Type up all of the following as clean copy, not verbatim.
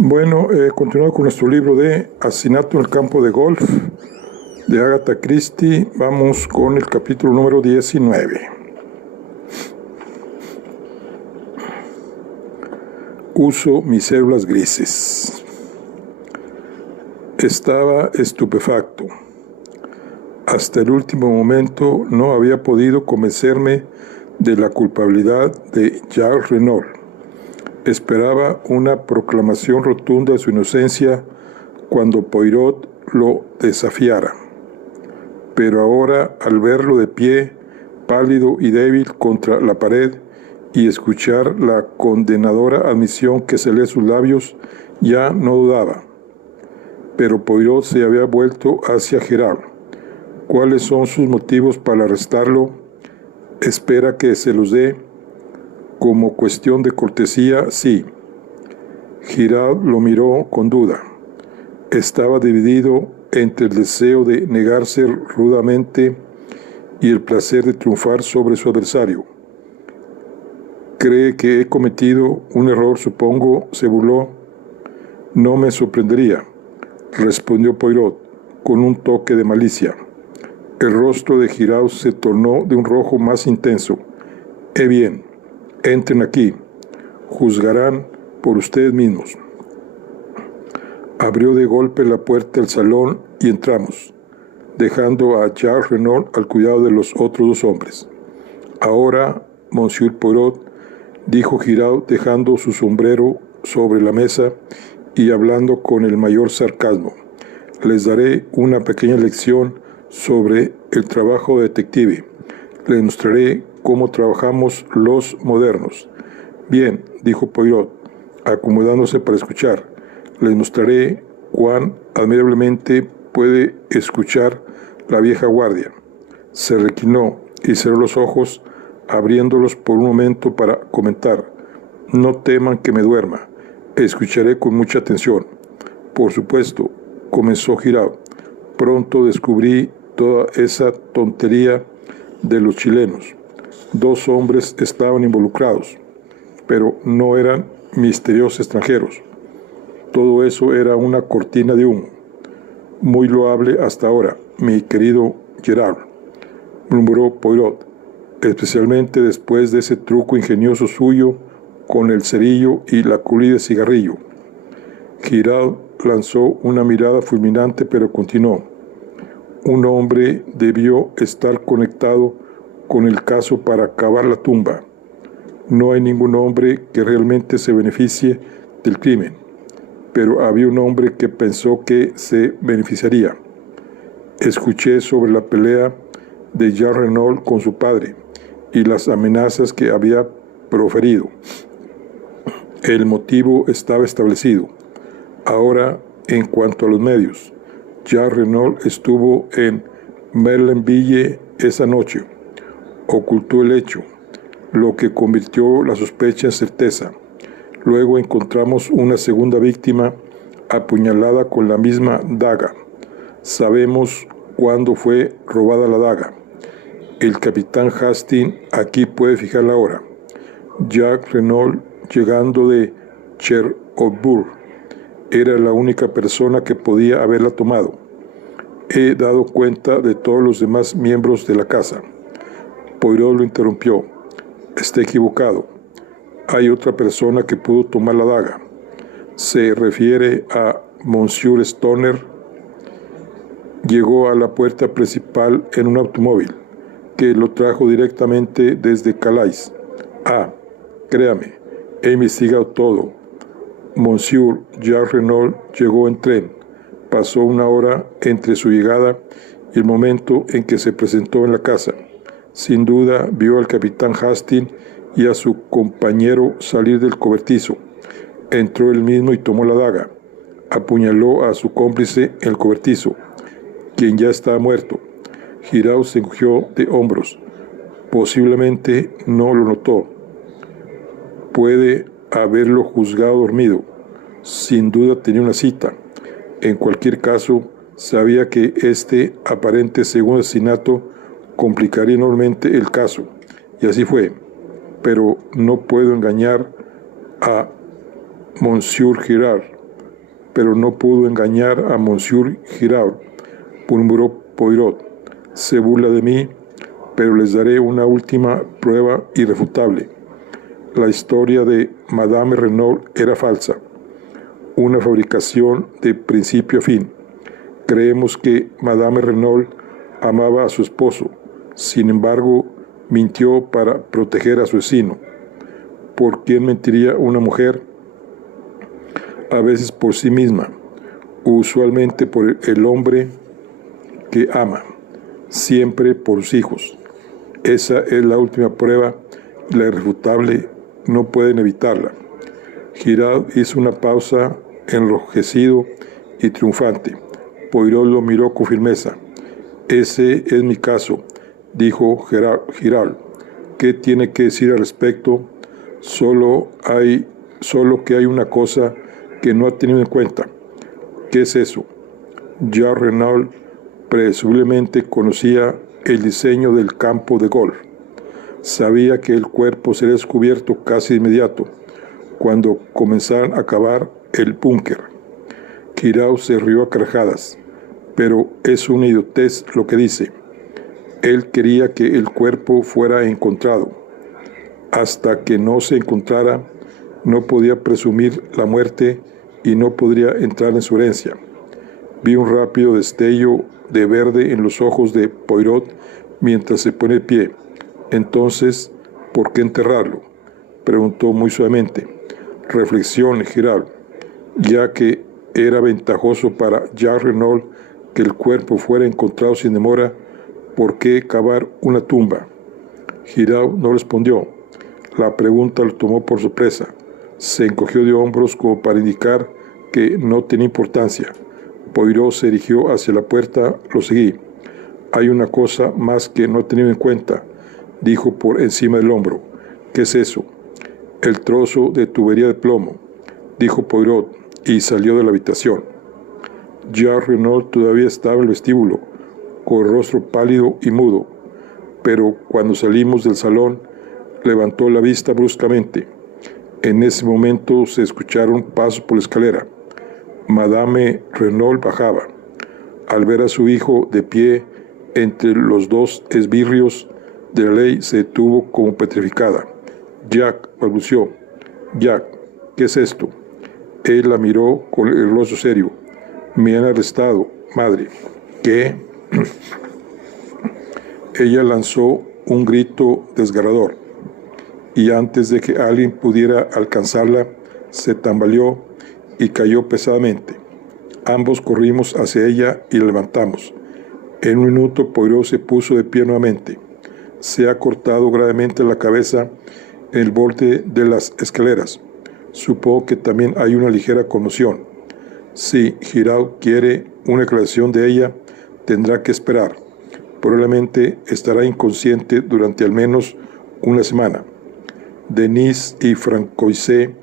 Bueno, continuando con nuestro libro de Asesinato en el campo de golf de Agatha Christie, vamos con el capítulo número 19. Uso mis células grises. Estaba estupefacto. Hasta el último momento no había podido convencerme de la culpabilidad de Jacques Renault. Esperaba una proclamación rotunda de su inocencia cuando Poirot lo desafiara. Pero ahora, al verlo de pie, pálido y débil contra la pared, y escuchar la condenadora admisión que se lee sus labios, ya no dudaba. Pero Poirot se había vuelto hacia Gerard. ¿Cuáles son sus motivos para arrestarlo? ¿Espera que se los dé? Como cuestión de cortesía, sí. Girard lo miró con duda. Estaba dividido entre el deseo de negarse rudamente y el placer de triunfar sobre su adversario. ¿Cree que he cometido un error, supongo?, se burló. No me sorprendería, respondió Poirot, con un toque de malicia. El rostro de Girard se tornó de un rojo más intenso. Bien. Entren aquí. Juzgarán por ustedes mismos. Abrió de golpe la puerta del salón y entramos, dejando a Jacques Renault al cuidado de los otros dos hombres. Ahora, Monsieur Poirot, dijo Girard dejando su sombrero sobre la mesa y hablando con el mayor sarcasmo, les daré una pequeña lección sobre el trabajo de detective. Les mostraré cómo trabajamos los modernos. Bien, dijo Poirot, acomodándose para escuchar. Les mostraré cuán admirablemente puede escuchar la vieja guardia. Se reclinó y cerró los ojos, abriéndolos por un momento para comentar. No teman que me duerma. Escucharé con mucha atención. Por supuesto, comenzó Girard. Pronto descubrí toda esa tontería de los chilenos. Dos hombres estaban involucrados, pero no eran misteriosos extranjeros. Todo eso era una cortina de humo. Muy loable hasta ahora, mi querido Gerard, murmuró Poirot, especialmente después de ese truco ingenioso suyo con el cerillo y la colilla de cigarrillo. Girard lanzó una mirada fulminante, pero continuó. Un hombre debió estar conectado con el caso para cavar la tumba. No hay ningún hombre que realmente se beneficie del crimen, pero había un hombre que pensó que se beneficiaría. Escuché sobre la pelea de Jacques Renault con su padre y las amenazas que había proferido. El motivo estaba establecido. Ahora, en cuanto a los medios, Jacques Renault estuvo en Merlinville esa noche. Ocultó el hecho, lo que convirtió la sospecha en certeza. Luego encontramos una segunda víctima apuñalada con la misma daga. Sabemos cuándo fue robada la daga. El capitán Hastings aquí puede fijar la hora. Jacques Renault, llegando de Cherbourg, era la única persona que podía haberla tomado. He dado cuenta de todos los demás miembros de la casa. Poirot lo interrumpió. Está equivocado. Hay otra persona que pudo tomar la daga. Se refiere a Monsieur Stoner. Llegó a la puerta principal en un automóvil que lo trajo directamente desde Calais. Créame, he investigado todo. Monsieur Jacques Renault llegó en tren. Pasó una hora entre su llegada y el momento en que se presentó en la casa. Sin duda vio al capitán Hastings y a su compañero salir del cobertizo. Entró él mismo y tomó la daga. Apuñaló a su cómplice en el cobertizo, quien ya estaba muerto. Girard se encogió de hombros. Posiblemente no lo notó. Puede haberlo juzgado dormido. Sin duda tenía una cita. En cualquier caso, sabía que este aparente segundo asesinato complicaría enormemente el caso, y así fue. Pero no puedo engañar a Monsieur Girard. pero no pudo engañar a Monsieur Giraud, murmuró Poirot. Se burla de mí, pero les daré una última prueba irrefutable. La historia de Madame Renault era falsa, una fabricación de principio a fin. Creemos que Madame Renault amaba a su esposo, sin embargo, mintió para proteger a su vecino. ¿Por quién mentiría una mujer? A veces por sí misma, usualmente por el hombre que ama, siempre por sus hijos. Esa es la última prueba, la irrefutable, no pueden evitarla. Giraud hizo una pausa, enrojecido y triunfante. Poirot lo miró con firmeza. Ese es mi caso, dijo Giraud. ¿Qué tiene que decir al respecto? Solo que hay una cosa que no ha tenido en cuenta. ¿Qué es eso? Jacques Renault presumiblemente conocía el diseño del campo de golf. Sabía que el cuerpo sería descubierto casi de inmediato, cuando comenzaran a cavar el búnker. Giraud se rió a carcajadas. Pero es una idiotez lo que dice. Él quería que el cuerpo fuera encontrado. Hasta que no se encontrara, no podía presumir la muerte y no podría entrar en su herencia. Vi un rápido destello de verde en los ojos de Poirot mientras se pone de pie. Entonces, ¿por qué enterrarlo?, preguntó muy suavemente. Reflexione, Giraud, ya que era ventajoso para Jacques Renault que el cuerpo fuera encontrado sin demora, ¿por qué cavar una tumba? Giraud no respondió. La pregunta lo tomó por sorpresa. Se encogió de hombros como para indicar que no tenía importancia. Poirot se dirigió hacia la puerta, lo seguí. Hay una cosa más que no he tenido en cuenta, dijo por encima del hombro. ¿Qué es eso? El trozo de tubería de plomo, dijo Poirot, y salió de la habitación. Jacques Renault todavía estaba en el vestíbulo, con el rostro pálido y mudo, pero cuando salimos del salón, levantó la vista bruscamente. En ese momento se escucharon pasos por la escalera. Madame Renault bajaba. Al ver a su hijo de pie entre los dos esbirrios de la ley, se detuvo como petrificada. Jack, balbuceó. Jack, ¿qué es esto? Él la miró con el rostro serio. Me han arrestado, madre. ¿Qué? Ella lanzó un grito desgarrador, y antes de que alguien pudiera alcanzarla, se tambaleó y cayó pesadamente. Ambos corrimos hacia ella y la levantamos. En un minuto Poirot se puso de pie nuevamente. Se ha cortado gravemente la cabeza en el borde de las escaleras. Supongo que también hay una ligera conmoción. Si Giraud quiere una declaración de ella, tendrá que esperar. Probablemente estará inconsciente durante al menos una semana. Denis y Francoisset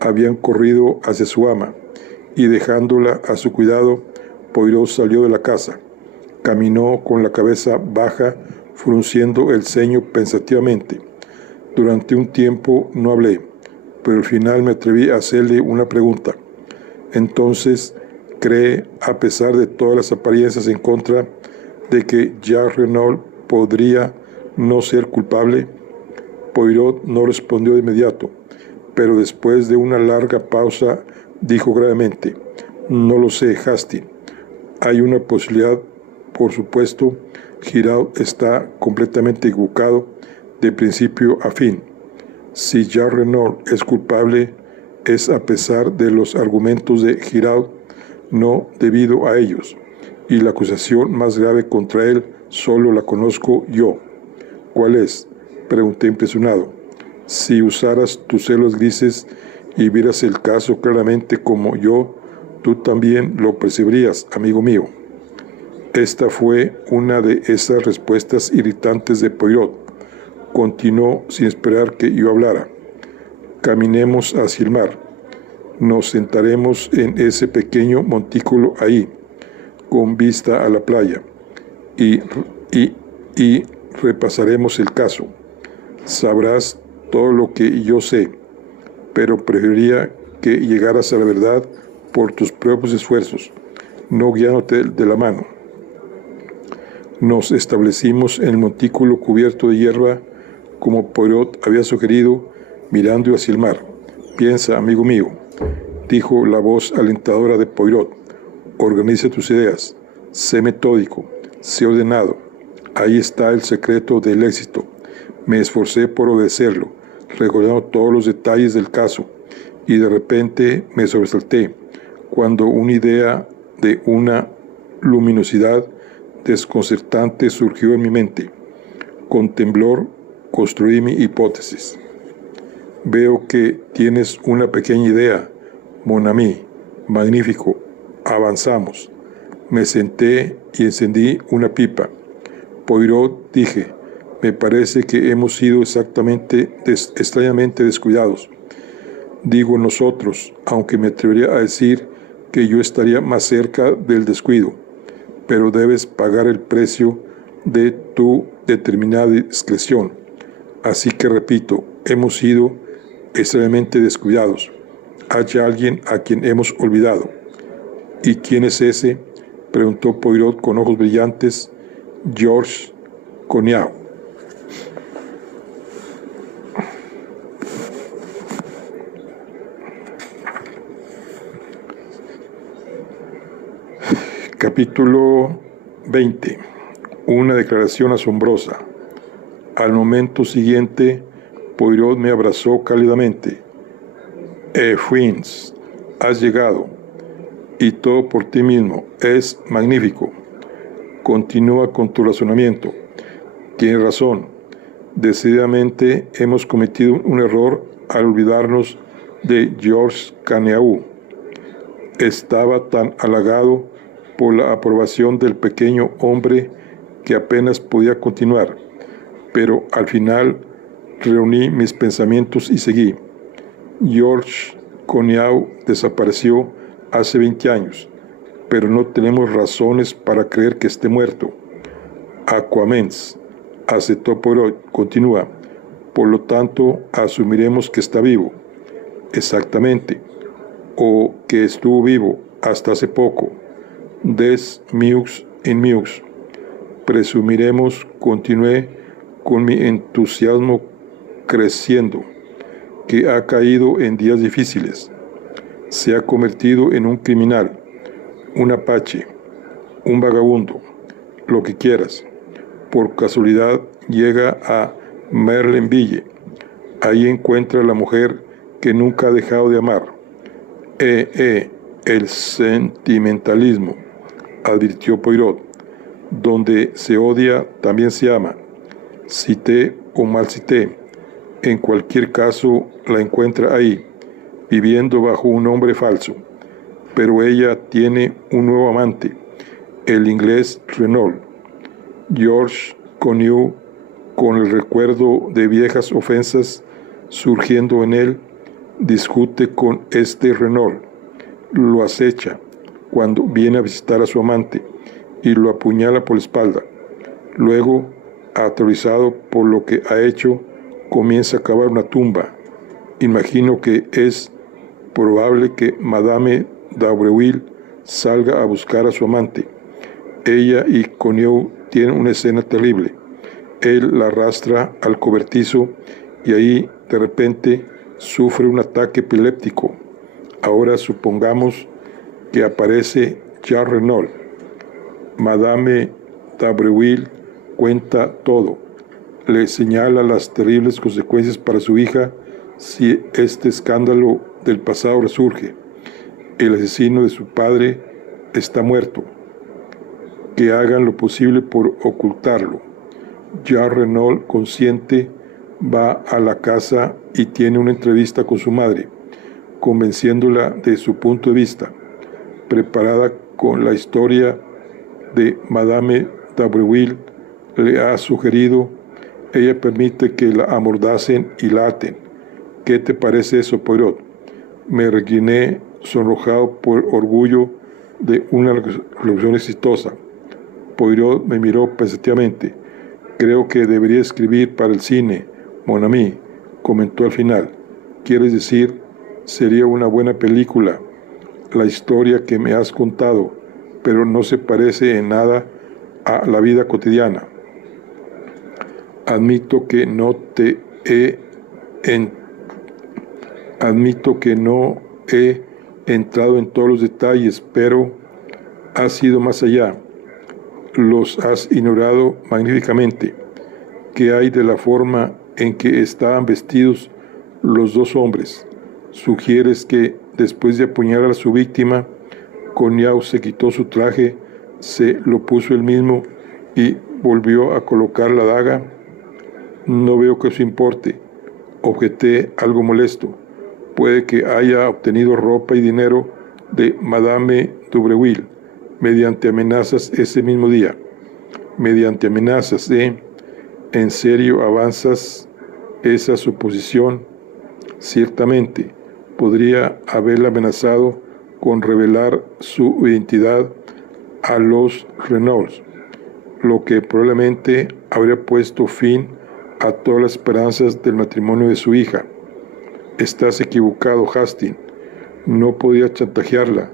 habían corrido hacia su ama, y dejándola a su cuidado, Poirot salió de la casa. Caminó con la cabeza baja, frunciendo el ceño pensativamente. Durante un tiempo no hablé, pero al final me atreví a hacerle una pregunta. Entonces, ¿cree, a pesar de todas las apariencias en contra, de que Jacques Renault podría no ser culpable? Poirot no respondió de inmediato, pero después de una larga pausa dijo gravemente: no lo sé, Hastings. Hay una posibilidad, por supuesto. Giraud está completamente equivocado de principio a fin. Si Jacques Renault es culpable, es a pesar de los argumentos de Giraud, no debido a ellos. Y la acusación más grave contra él solo la conozco yo. ¿Cuál es?, pregunté impresionado. Si usaras tus celos grises y vieras el caso claramente como yo, tú también lo percibirías, amigo mío. Esta fue una de esas respuestas irritantes de Poirot. Continuó sin esperar que yo hablara. Caminemos hacia el mar. Nos sentaremos en ese pequeño montículo ahí, con vista a la playa, y repasaremos el caso. Sabrás todo lo que yo sé, pero preferiría que llegaras a la verdad por tus propios esfuerzos, no guiándote de la mano. Nos establecimos en el montículo cubierto de hierba, como Poirot había sugerido, mirando hacia el mar. Piensa, amigo mío, dijo la voz alentadora de Poirot. Organiza tus ideas, sé metódico, sé ordenado. Ahí está el secreto del éxito. Me esforcé por obedecerlo, recordando todos los detalles del caso, y de repente me sobresalté cuando una idea de una luminosidad desconcertante surgió en mi mente. Con temblor construí mi hipótesis. Veo que tienes una pequeña idea, mon ami. Magnífico. Avanzamos. Me senté y encendí una pipa. Poirot, dije, me parece que hemos sido extrañamente descuidados. Digo nosotros, aunque me atrevería a decir que yo estaría más cerca del descuido, pero debes pagar el precio de tu determinada discreción. Así que repito, hemos sido extrañamente descuidados. Hay alguien a quien hemos olvidado. ¿Y quién es ese?, preguntó Poirot con ojos brillantes. Georges Cognac. Capítulo 20. Una declaración asombrosa. Al momento siguiente, Poirot me abrazó cálidamente. Fins, has llegado. Y todo por ti mismo. Es magnífico. Continúa con tu razonamiento. Tienes razón. Decididamente hemos cometido un error al olvidarnos de Georges Cognac. Estaba tan halagado por la aprobación del pequeño hombre que apenas podía continuar, pero al final reuní mis pensamientos y seguí. Georges Cognac desapareció hace 20 años, pero no tenemos razones para creer que esté muerto. Aquamens, aceptó Poirot, continúa. Por lo tanto, asumiremos que está vivo. Exactamente. O que estuvo vivo hasta hace poco. Des mieux in mieux. Presumiremos, continué con mi entusiasmo creciendo, que ha caído en días difíciles. Se ha convertido en un criminal, un apache, un vagabundo, lo que quieras. Por casualidad llega a Merlinville. Ahí encuentra a la mujer que nunca ha dejado de amar. El sentimentalismo, advirtió Poirot. Donde se odia, también se ama. Cité o mal cité. En cualquier caso, la encuentra ahí, viviendo bajo un nombre falso. Pero ella tiene un nuevo amante, el inglés Renault. Georges Cognac, con el recuerdo de viejas ofensas surgiendo en él, discute con este Renault. Lo acecha cuando viene a visitar a su amante y lo apuñala por la espalda. Luego, aterrorizado por lo que ha hecho, comienza a cavar una tumba. Imagino que es probable que Madame d'Abreuil salga a buscar a su amante. Ella y Cognac tienen una escena terrible. Él la arrastra al cobertizo y ahí, de repente, sufre un ataque epiléptico. Ahora supongamos que aparece Jean Renault. Madame d'Abreuil cuenta todo. Le señala las terribles consecuencias para su hija si este escándalo del pasado resurge. El asesino de su padre está muerto. Que hagan lo posible por ocultarlo. Jean Renault, consciente, va a la casa y tiene una entrevista con su madre, convenciéndola de su punto de vista. Preparada con la historia de Madame d'Abreuil, le ha sugerido, ella permite que la amordacen y la aten. ¿Qué te parece eso, Poirot? Me recliné, sonrojado por orgullo de una resolución exitosa. Poirot me miró pensativamente. Creo que debería escribir para el cine, mon ami, comentó al final. ¿Quieres decir, sería una buena película? la historia que me has contado, pero no se parece en nada a la vida cotidiana. Admito que no he entrado en todos los detalles, pero has ido más allá. Los has ignorado magníficamente. ¿Qué hay de la forma en que estaban vestidos los dos hombres? ¿Sugieres que después de apuñalar a su víctima, Coniao se quitó su traje, se lo puso él mismo y volvió a colocar la daga? No veo que eso importe, objeté algo molesto. Puede que haya obtenido ropa y dinero de Madame Dubreuil mediante amenazas ese mismo día. Mediante amenazas, ¿En serio avanzas esa suposición? Ciertamente, podría haberla amenazado con revelar su identidad a los Reynolds, lo que probablemente habría puesto fin a todas las esperanzas del matrimonio de su hija. Estás equivocado, Hastings. No podía chantajearla,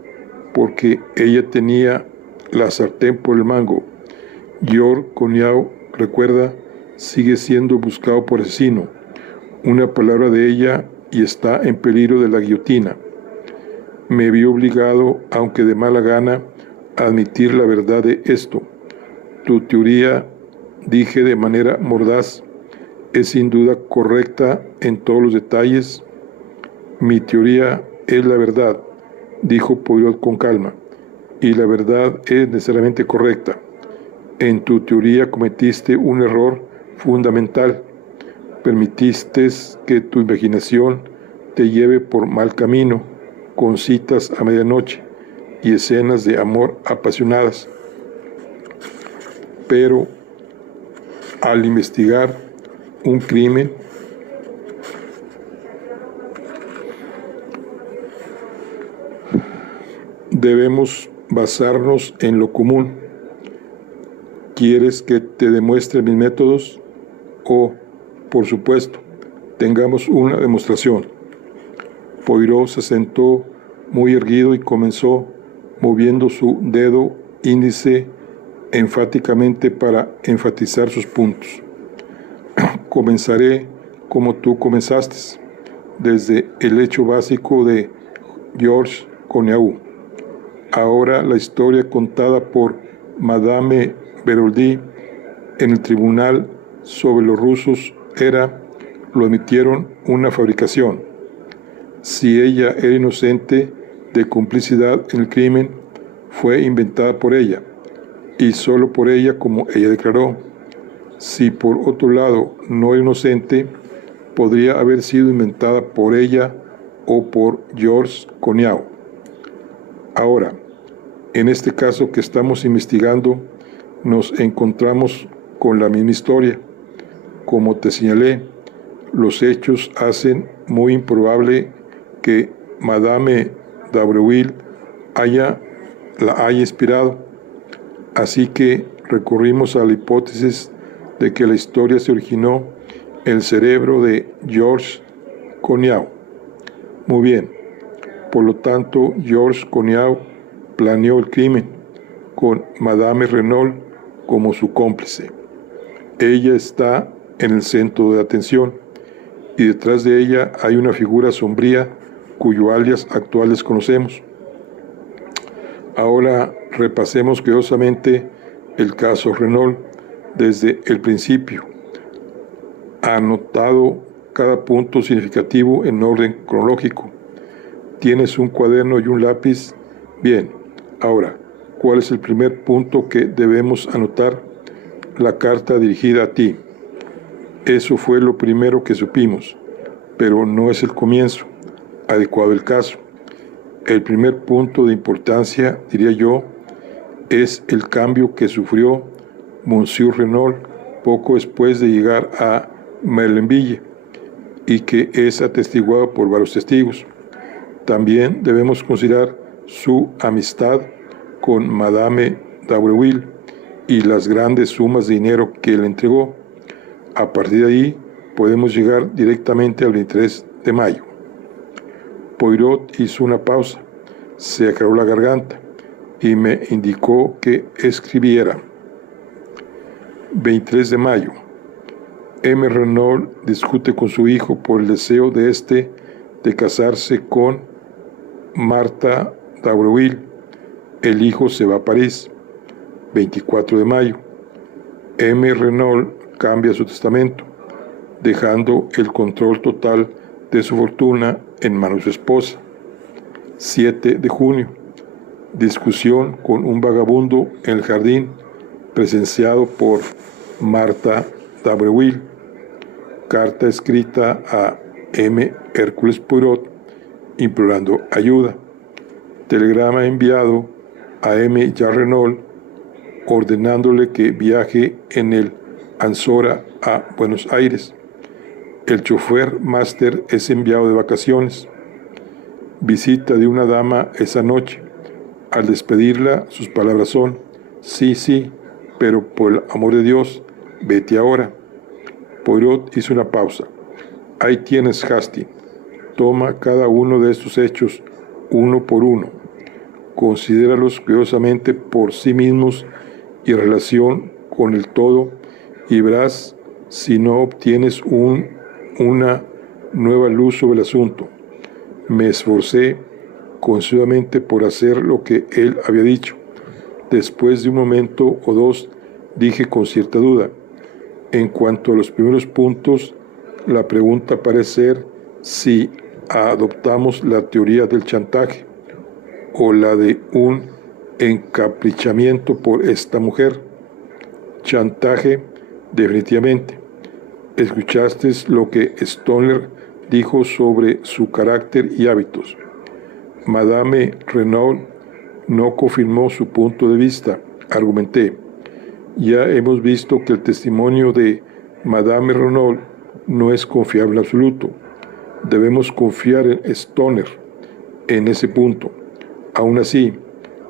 porque ella tenía la sartén por el mango. George Coniao, recuerda, sigue siendo buscado por asesino. Una palabra de ella y está en peligro de la guillotina. Me vi obligado, aunque de mala gana, a admitir la verdad de esto. Tu teoría, dije de manera mordaz, es sin duda correcta en todos los detalles. Mi teoría es la verdad, dijo Poirot con calma, y la verdad es necesariamente correcta. En tu teoría cometiste un error fundamental. Permitiste que tu imaginación te lleve por mal camino, con citas a medianoche y escenas de amor apasionadas. Pero al investigar un crimen, debemos basarnos en lo común. ¿Quieres que te demuestre mis métodos? Por supuesto, tengamos una demostración. Poirot se sentó muy erguido y comenzó moviendo su dedo índice enfáticamente para enfatizar sus puntos. Comenzaré como tú comenzaste, desde el hecho básico de George Coniao. Ahora la historia contada por Madame Beroldy en el tribunal sobre los rusos lo admitieron, una fabricación. Si ella era inocente de complicidad en el crimen, fue inventada por ella, y solo por ella, como ella declaró. Si por otro lado no era inocente, podría haber sido inventada por ella o por George Coniao. Ahora, en este caso que estamos investigando, nos encontramos con la misma historia. Como te señalé, los hechos hacen muy improbable que Madame Dubreuil la haya inspirado. Así que recurrimos a la hipótesis de que la historia se originó en el cerebro de George Coniao. Muy bien. Por lo tanto, George Coniao planeó el crimen con Madame Renault como su cómplice. Ella está en el centro de atención y detrás de ella hay una figura sombría cuyo alias actual desconocemos. Ahora repasemos cuidadosamente el caso Renault desde el principio. Anotado cada punto significativo en orden cronológico. ¿Tienes un cuaderno y un lápiz? Bien. Ahora, ¿cuál es el primer punto que debemos anotar? La carta dirigida a ti. Eso fue lo primero que supimos, pero no es el comienzo. Adecuado el caso. El primer punto de importancia, diría yo, es el cambio que sufrió Monsieur Renault poco después de llegar a Merlinville y que es atestiguado por varios testigos. También debemos considerar su amistad con Madame Dubreuil y las grandes sumas de dinero que le entregó. A partir de ahí podemos llegar directamente al 23 de mayo. Poirot hizo una pausa. se aclaró la garganta y me indicó que escribiera. 23 de mayo. M. Renault discute con su hijo por el deseo de este de casarse con Martha d'Abreuil. El hijo se va a París. 24 de mayo. M. Renault cambia su testamento, dejando el control total de su fortuna en manos de su esposa. 7 de junio. Discusión con un vagabundo en el jardín, presenciado por Martha d'Abreuil. Carta escrita a M. Hércules Poirot implorando ayuda. Telegrama enviado a M. Jean Renault ordenándole que viaje en el Ansora a Buenos Aires. El chofer máster es enviado de vacaciones. Visita de una dama esa noche. Al despedirla, sus palabras son: sí, sí, pero por el amor de Dios, vete ahora. Poirot hizo una pausa. Ahí tienes, Hastings. Toma cada uno de estos hechos uno por uno. Considéralos cuidadosamente por sí mismos y en relación con el todo, y verás si no obtienes una nueva luz sobre el asunto. Me esforcé concisamente por hacer lo que él había dicho. Después de un momento o dos, dije con cierta duda: en cuanto a los primeros puntos, la pregunta parece ser si adoptamos la teoría del chantaje o la de un encaprichamiento por esta mujer. Chantaje, definitivamente. Escuchaste lo que Stoner dijo sobre su carácter y hábitos. Madame Renault no confirmó su punto de vista, argumenté. Ya hemos visto que el testimonio de Madame Renault no es confiable en absoluto. Debemos confiar en Stoner en ese punto. Aún así,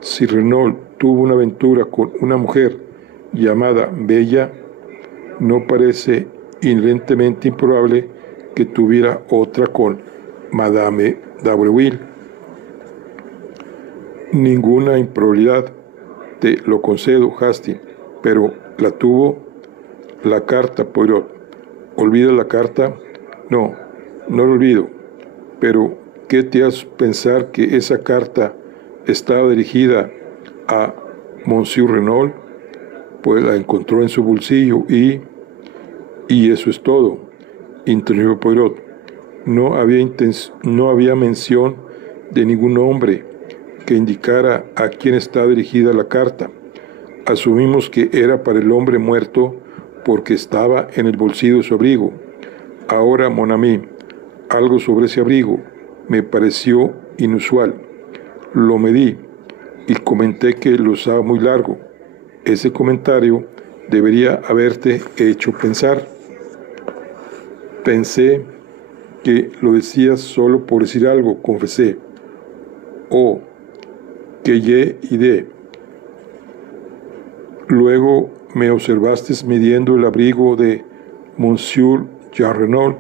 si Renault tuvo una aventura con una mujer llamada Bella, no parece inherentemente improbable que tuviera otra con Madame d'Abreuil. Ninguna improbabilidad, te lo concedo, Hastings, pero la tuvo. La carta, Poirot. ¿Olvida la carta? No, no lo olvido. Pero, ¿qué te hace pensar que esa carta estaba dirigida a Monsieur Renault? Pues la encontró en su bolsillo y eso es todo, intervino Poirot. No había mención de ningún nombre que indicara a quién estaba dirigida la carta. Asumimos que era para el hombre muerto porque estaba en el bolsillo de su abrigo. Ahora, mon ami, algo sobre ese abrigo me pareció inusual. Lo medí y comenté que lo usaba muy largo. Ese comentario debería haberte hecho pensar. Pensé que lo decías solo por decir algo, confesé. Oh, que ye idée. Luego me observaste midiendo el abrigo de Monsieur Jean Renault.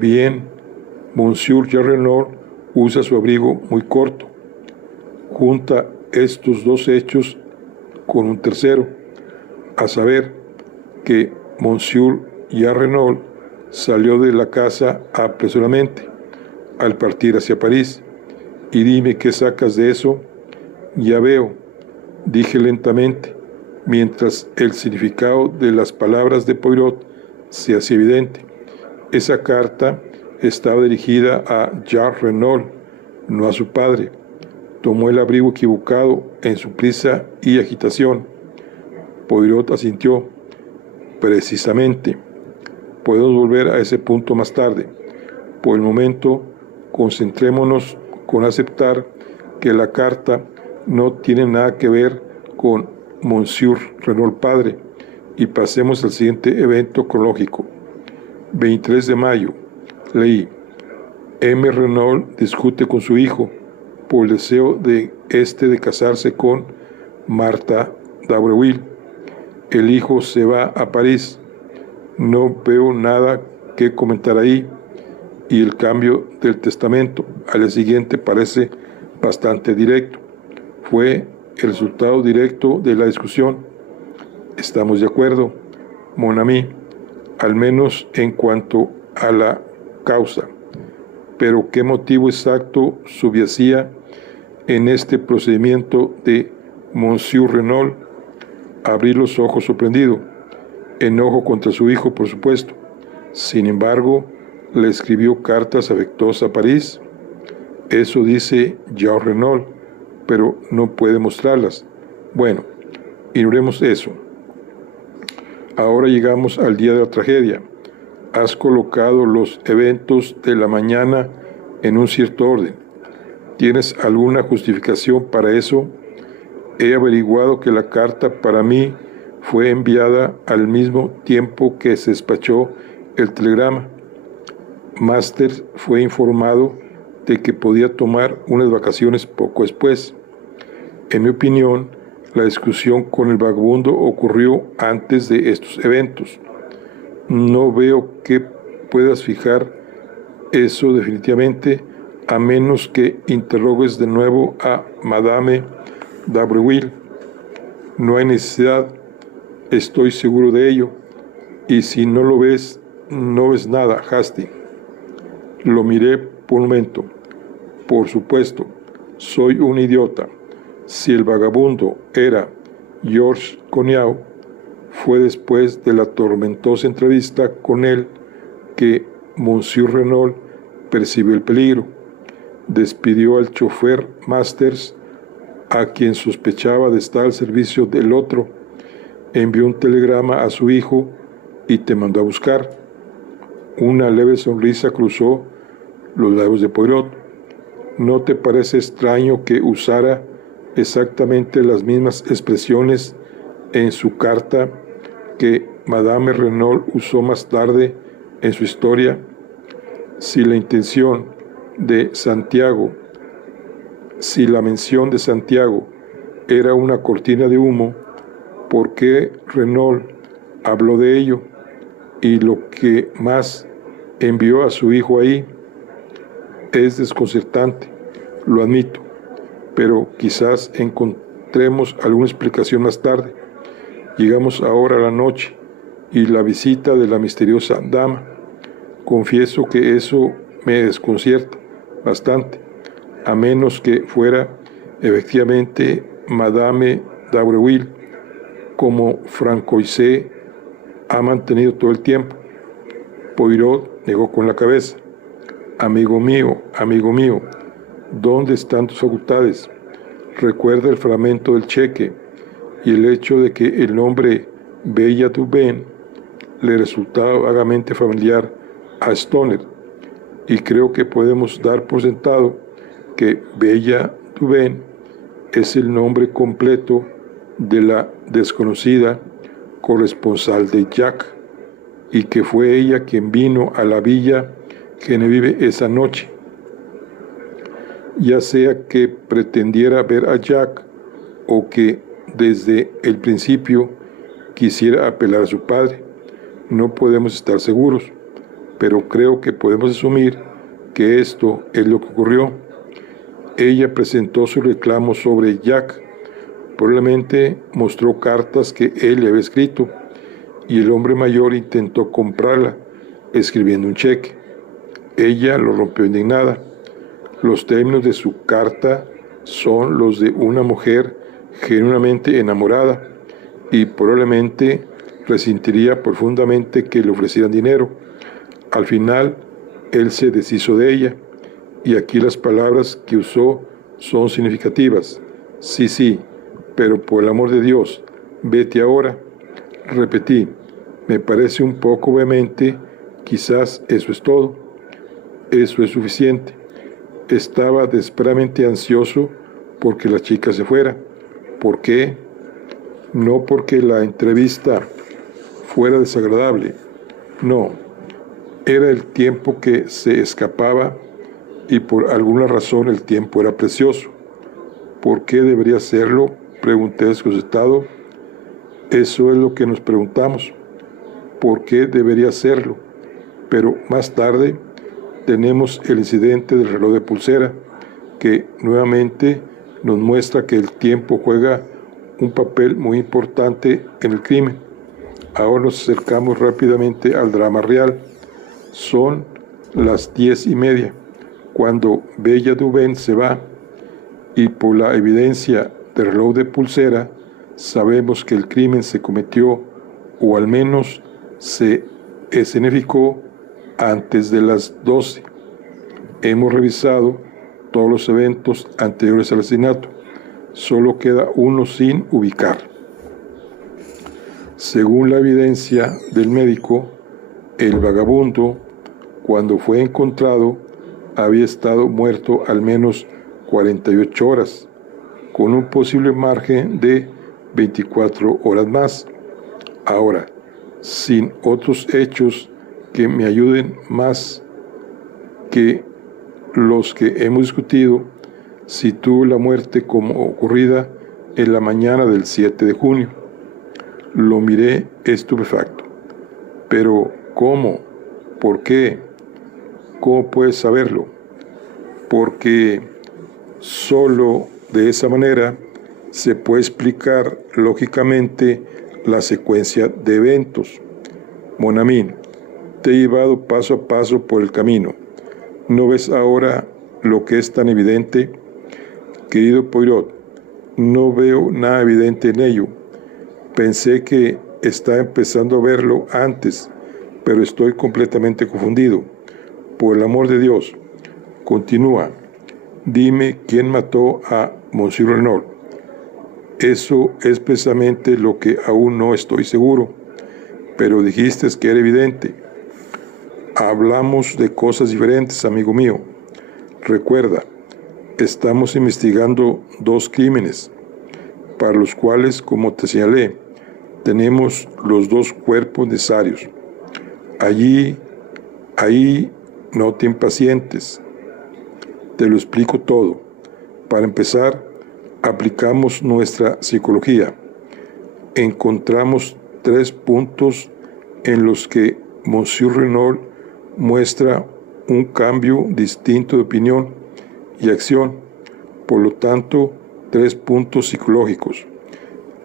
Bien, Monsieur Jean Renault usa su abrigo muy corto. Junta estos dos hechos con un tercero, a saber que Monsieur Jean Renault salió de la casa apresuradamente al partir hacia París. Y dime qué sacas de eso. Ya veo, dije lentamente, mientras el significado de las palabras de Poirot se hacía evidente. Esa carta estaba dirigida a Jean Renault, no a su padre. Tomó el abrigo equivocado en su prisa y agitación. Poirot asintió. Precisamente. Podemos volver a ese punto más tarde. Por el momento, concentrémonos con aceptar que la carta no tiene nada que ver con Monsieur Renault padre y pasemos al siguiente evento cronológico. 23 de mayo. Leí. M. Renault discute con su hijo por el deseo de casarse con Martha d'Abreuil. El hijo se va a París. No veo nada que comentar ahí. Y el cambio del testamento al día siguiente parece bastante directo. Fue el resultado directo de la discusión. Estamos de acuerdo, mon ami, al menos en cuanto a la causa. Pero ¿qué motivo exacto subyacía en este procedimiento de Monsieur Renault? Abrí los ojos sorprendido. Enojo contra su hijo, por supuesto. Sin embargo, le escribió cartas afectuosas a París. Eso dice Jean Renault, pero no puede mostrarlas. Bueno, ignoremos eso. Ahora llegamos al día de la tragedia. Has colocado los eventos de la mañana en un cierto orden. ¿Tienes alguna justificación para eso? He averiguado que la carta para mí fue enviada al mismo tiempo que se despachó el telegrama. Masters fue informado de que podía tomar unas vacaciones poco después. En mi opinión, la discusión con el vagabundo ocurrió antes de estos eventos. No veo que puedas fijar eso definitivamente, a menos que interrogues de nuevo a Madame d'Abreuil. No hay necesidad, estoy seguro de ello, y si no lo ves, no ves nada, Hastings. Lo miré por un momento. Por supuesto, soy un idiota. Si el vagabundo era Georges Cognaud, fue después de la tormentosa entrevista con él que Monsieur Renault percibió el peligro. Despidió al chofer Masters, a quien sospechaba de estar al servicio del otro. Envió un telegrama a su hijo y te mandó a buscar. Una leve sonrisa cruzó los labios de Poirot. ¿No te parece extraño que usara exactamente las mismas expresiones en su carta que Madame Renault usó más tarde en su historia? Si la mención de Santiago era una cortina de humo, ¿por qué Renault habló de ello? Y lo que más envió a su hijo ahí es desconcertante, lo admito, pero quizás encontremos alguna explicación más tarde. Llegamos ahora a la noche y la visita de la misteriosa dama. Confieso que eso me desconcierta bastante, a menos que fuera efectivamente Madame d'Abreuil, como Francoisset ha mantenido todo el tiempo. Poirot negó con la cabeza. Amigo mío, ¿dónde están tus facultades? Recuerda el fragmento del cheque y el hecho de que el nombre Bella Dubin le resultaba vagamente familiar a Stoner, y creo que podemos dar por sentado que Bella Dubin es el nombre completo de la desconocida corresponsal de Jack, y que fue ella quien vino a la villa Genevieve esa noche. Ya sea que pretendiera ver a Jack o que desde el principio quisiera apelar a su padre, no podemos estar seguros, pero creo que podemos asumir que esto es lo que ocurrió. Ella presentó su reclamo sobre Jack, probablemente mostró cartas que él le había escrito, y el hombre mayor intentó comprarla, escribiendo un cheque. Ella lo rompió indignada. Los términos de su carta son los de una mujer genuinamente enamorada, y probablemente resentiría profundamente que le ofrecieran dinero. Al final, él se deshizo de ella, y aquí las palabras que usó son significativas. Sí, pero por el amor de Dios, vete ahora. Repetí, me parece un poco vehemente, quizás eso es todo. Eso es suficiente. Estaba desesperadamente ansioso porque la chica se fuera. ¿Por qué? No porque la entrevista fuera desagradable. No, era el tiempo que se escapaba, y por alguna razón el tiempo era precioso. ¿Por qué debería serlo?, pregunté desconcertado. Eso es lo que nos preguntamos. ¿Por qué debería serlo? Pero más tarde tenemos el incidente del reloj de pulsera. que nuevamente nos muestra que el tiempo juega un papel muy importante en el crimen. Ahora nos acercamos rápidamente al drama real. Son las 10:30 cuando Bella Dubén se va, y por la evidencia del reloj de pulsera sabemos que el crimen se cometió, o al menos se escenificó, antes de las 12. Hemos revisado todos los eventos anteriores al asesinato. Solo queda uno sin ubicar. Según la evidencia del médico, el vagabundo, cuando fue encontrado, había estado muerto al menos 48 horas, con un posible margen de 24 horas más. Ahora, sin otros hechos que me ayuden más que los que hemos discutido, sitúo la muerte como ocurrida en la mañana del 7 de junio. Lo miré estupefacto. Pero, ¿cómo? ¿Por qué? ¿Cómo puedes saberlo? Porque solo de esa manera se puede explicar lógicamente la secuencia de eventos. Mon ami, te he llevado paso a paso por el camino. ¿No ves ahora lo que es tan evidente? Querido Poirot, no veo nada evidente en ello. Pensé que estaba empezando a verlo antes, pero estoy completamente confundido. Por el amor de Dios, continúa. Dime quién mató a Monsieur Renault. Eso es precisamente lo que aún no estoy seguro, pero dijiste que era evidente. Hablamos de cosas diferentes, amigo mío. Recuerda, estamos investigando dos crímenes, para los cuales, como te señalé, tenemos los dos cuerpos necesarios. Ahí, no te impacientes. Te lo explico todo. Para empezar, aplicamos nuestra psicología. Encontramos 3 puntos en los que Monsieur Renault muestra un cambio distinto de opinión y acción. Por lo tanto, 3 puntos psicológicos.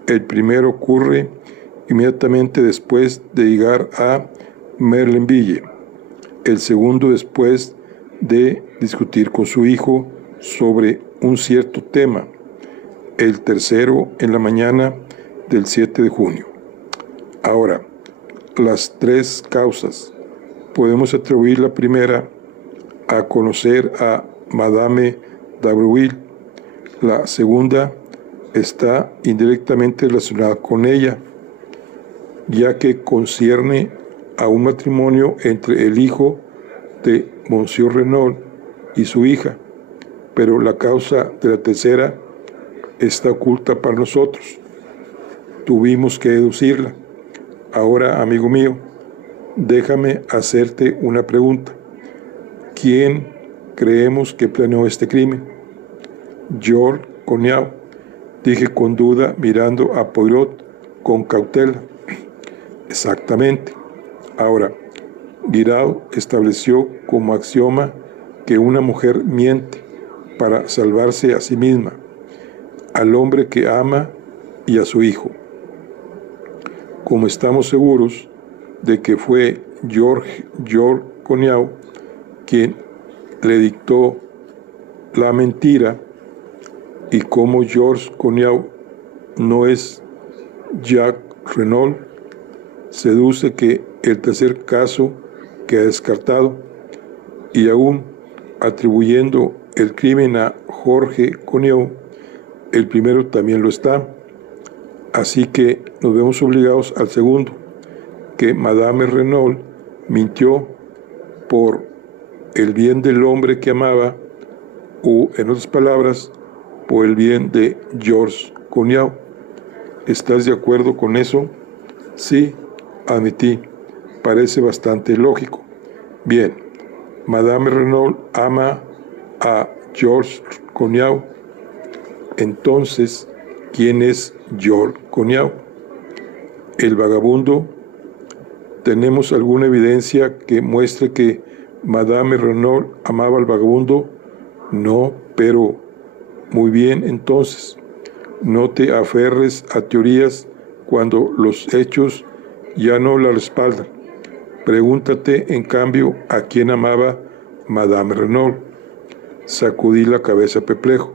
El primero ocurre inmediatamente después de llegar a Merlinville. El segundo después de discutir con su hijo sobre un cierto tema. El tercero en la mañana del 7 de junio. Ahora, las 3 causas. Podemos atribuir la primera a conocer a Madame d'Abreuil. La segunda está indirectamente relacionada con ella, ya que concierne a un matrimonio entre el hijo de Monsieur Renault y su hija, pero la causa de la tercera está oculta para nosotros. Tuvimos que deducirla. Ahora, amigo mío, déjame hacerte una pregunta. ¿Quién creemos que planeó este crimen? Georges Cognau, dije con duda mirando a Poirot con cautela. Exactamente. Ahora, Giraud estableció como axioma que una mujer miente para salvarse a sí misma, al hombre que ama y a su hijo. Como estamos seguros de que fue Georges Cognau quien le dictó la mentira, y como Georges Cognau no es Jacques Renault, se deduce que el tercer caso queda descartado, y aún atribuyendo el crimen a Georges Cognau, el primero también lo está. Así que nos vemos obligados al segundo, que Madame Renault mintió por el bien del hombre que amaba, o en otras palabras, por el bien de Georges Cognau. ¿Estás de acuerdo con eso? Sí, admití. Parece bastante lógico. Bien, Madame Renault ama a Georges Cognau. Entonces, ¿quién es Georges Cognau? El vagabundo. ¿Tenemos alguna evidencia que muestre que Madame Renault amaba al vagabundo? No, Pero, muy bien, entonces, no te aferres a teorías cuando los hechos ya no la respaldan. Pregúntate, en cambio, a quién amaba Madame Renault. Sacudí la cabeza perplejo.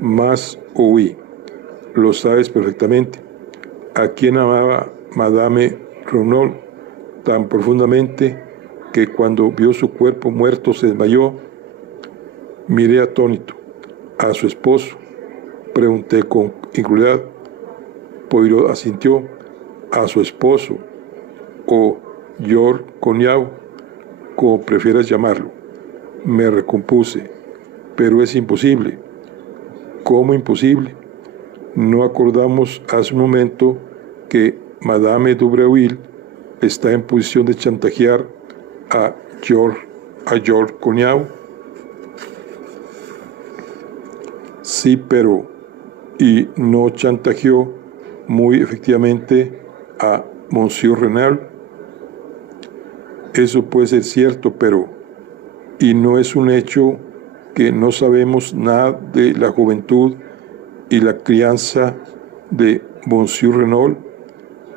Mas oí. Lo sabes perfectamente. ¿A quién amaba Madame Renault tan profundamente que cuando vio su cuerpo muerto se desmayó? Miré atónito a su esposo. Pregunté con incredulidad. Poirot asintió. A su esposo, o George Cognac, como prefieras llamarlo. Me recompuse. Pero es imposible. ¿Cómo imposible? ¿No acordamos hace un momento que Madame Dubreuil está en posición de chantajear a George Cognac? Sí, pero ¿y no chantajeó muy efectivamente a Monsieur Renault? Eso puede ser cierto, pero ¿y no es un hecho que no sabemos nada de la juventud y la crianza de Monsieur Renault,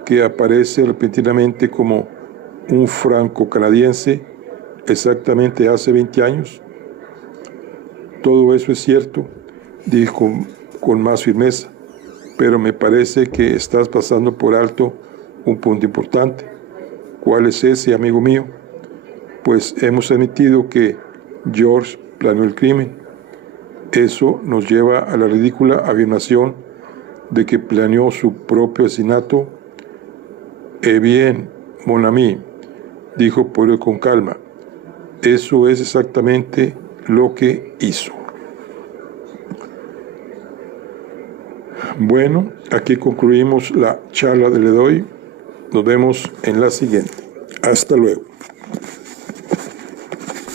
que aparece repentinamente como un franco-canadiense exactamente hace 20 años? Todo eso es cierto, dijo con más firmeza, pero me parece que estás pasando por alto un punto importante. ¿Cuál es ese, amigo mío? Pues hemos admitido que George planeó el crimen. Eso nos lleva a la ridícula afirmación de que planeó su propio asesinato. Bien, mon ami, dijo Poirot con calma, eso es exactamente lo que hizo. Bueno, aquí concluimos la charla de Ledoy. Nos vemos en la siguiente. Hasta luego.